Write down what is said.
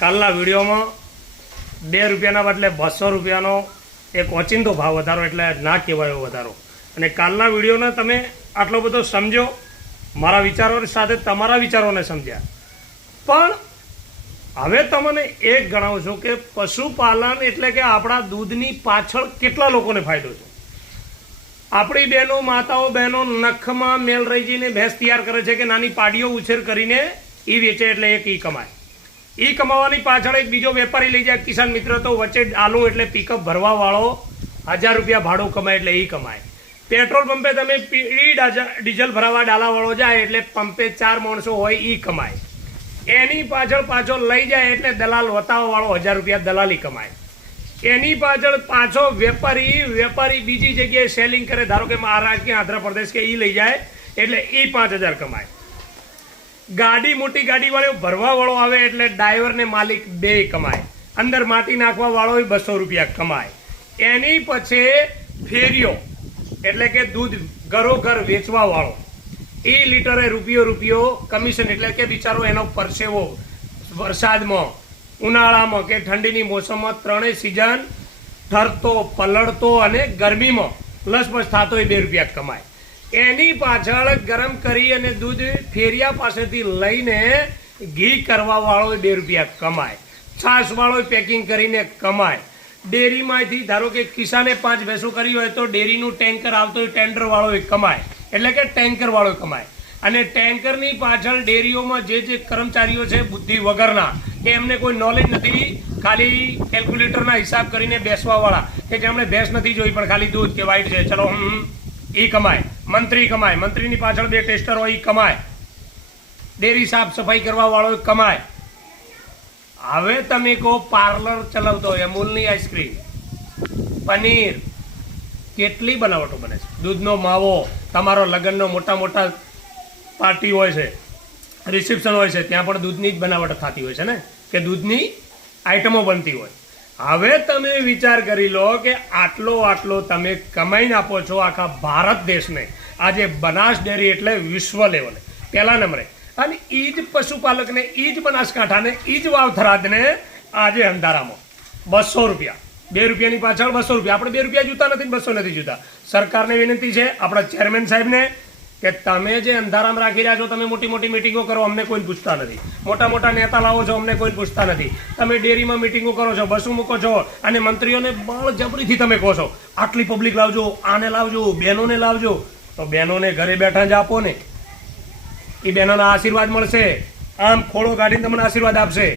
કાલના વિડીયોમાં 2 રૂપિયાના બદલે 200 રૂપિયાનો એક ઓચિંતો ભાવ વધારો એટલે ના કહેવાય એવો વધારો. અને કાલના વિડીયોને તમે આટલો બધો સમજો, મારા વિચારો સાથે તમારા વિચારોને સમજ્યા. પણ હવે તમને એક ગણાવું છું કે પશુપાલન એટલે કે આપણા દૂધની પાછળ કેટલા લોકોને ફાયદો છે. આપણી બહેનો, માતાઓ બહેનો નખમાં મેલ રહી જઈને ભેંસ તૈયાર કરે છે કે નાની પાડીઓ ઉછેર કરીને એ વેચે એટલે એક ઈ કમાય. ઈ કમાવાની પાછળ એક બીજો વેપારી લઈ જાય કિસાન મિત્ર, તો વચ્ચે આલુ એટલે પિકઅપ ભરવા વાળો 1000 રૂપિયા ભાડું કમાય એટલે ઈ કમાય. પેટ્રોલ પંપે તમે ડીઝલ ભરાવા ડાલાવાળો જાય એટલે પંપે 4 માણસો હોય ઈ કમાય. એની પાછળ પાછો લઈ જાય એટલે દલાલ વતાવવા વાળો 1000 રૂપિયા દલાલી કમાય. એની પાછળ પાછો વેપારી બીજી જગ્યાએ સેલિંગ કરે, ધારો કે મહારાષ્ટ્ર કે આંધ્રપ્રદેશ કે ઈ લઈ જાય એટલે ઈ 5000 કમાય. ગાડી મોટી ગાડી વાળો ભરવા વાળો આવે એટલે ડ્રાઈવર ને માલિક 2 કમાય. અંદર માટી નાખવા વાળો 200 રૂપિયા કમાય. એની પછી ફેરીઓ એટલે કે દૂધ ઘરો ઘર વેચવા વાળો એ લીટરે રૂપિયો કમિશન, એટલે કે બિચારો એનો પરસેવો વરસાદમાં, ઉનાળામાં કે ઠંડીની મોસમમાં ત્રણેય સિઝન ઠરતો, પલળતો અને ગરમીમાં લસપસ થતો 2 રૂપિયા કમાય. એની પાછળ ગરમ કરી અને દૂધ ફેરિયા પાસેથી લઈને ઘી કરવા વાળો 2 રૂપિયા કમાય. છાશ વાળો પેકિંગ કરીને કમાય. ડેરીમાંથી ધારો કે કિસાને 5 ભેંસો કરી હોય તો ડેરીનું ટેન્કર આવતો હોય ટેન્ડર વાળો કમાય, એટલે કે ટેન્કર વાળો કમાય. અને ટેન્કરની પાછળ ડેરીઓમાં જે કર્મચારીઓ છે બુદ્ધિ વગરના, કે એમને કોઈ નોલેજ નથી, ખાલી કેલ્ક્યુલેટરના હિસાબ કરીને બેસવા વાળા, કે જેમણે ભેંસ નથી જોઈ પણ ખાલી દૂધ કે વાઈટ છે ચલો ઈ કમાય. મંત્રી કમાય, મંત્રીની પાછળ 2 ટેસ્ટર હોય ઈ કમાય. ડેરી સાફ સફાઈ કરવા વાળો કમાય. હવે તમે કહો પાર્લર ચલાવતો હોય, અમૂલની આઈસ્ક્રીમ, પનીર, કેટલી બનાવટો બને છે. દૂધનો માવો, તમારો લગ્નનો મોટા પાર્ટી હોય છે, રિસેપ્શન હોય છે, ત્યાં પણ દૂધની જ બનાવટ થતી હોય છે ને, કે દૂધની આઈટમો બનતી હોય. હવે તમે વિચાર કરી લો કે આટલો તમે કમાઈને આપો છો આખા ભારત દેશને. આજે બનાસ ડેરી એટલે વિશ્વ લેવલે પહેલા નંબરે. અને એ જ પશુપાલકને, એ જ બનાસકાંઠાને, એ જ વાવથરાદને આજે અંધારામાં 200 રૂપિયા, 2 રૂપિયાની પાછળ 200 રૂપિયા. આપણે 2 રૂપિયા જોતા નથી, 200 નથી જોતા. સરકારને વિનંતી છે, આપણા ચેરમેન સાહેબને, કે તમે જે અંધારામાં રાખી રહ્યા છો, તમે મોટી મિટિંગો કરો, અમને કોઈ પૂછતા નથી. મોટા નેતા લાવો છો, અમને કોઈ પૂછતા નથી. તમે ડેરીમાં મિટિંગો કરો છો, બસો મૂકો છો અને મંત્રીઓને બળજબરીથી તમે કહો છો આટલી પબ્લિક લાવજો, આને લાવજો, બહેનોને લાવજો. તો બહેનોને ઘરે બેઠા જ આપો ને, એ બહેનોના આશીર્વાદ મળશે. આમ ખોળો કાઢીને તમને આશીર્વાદ આપશે.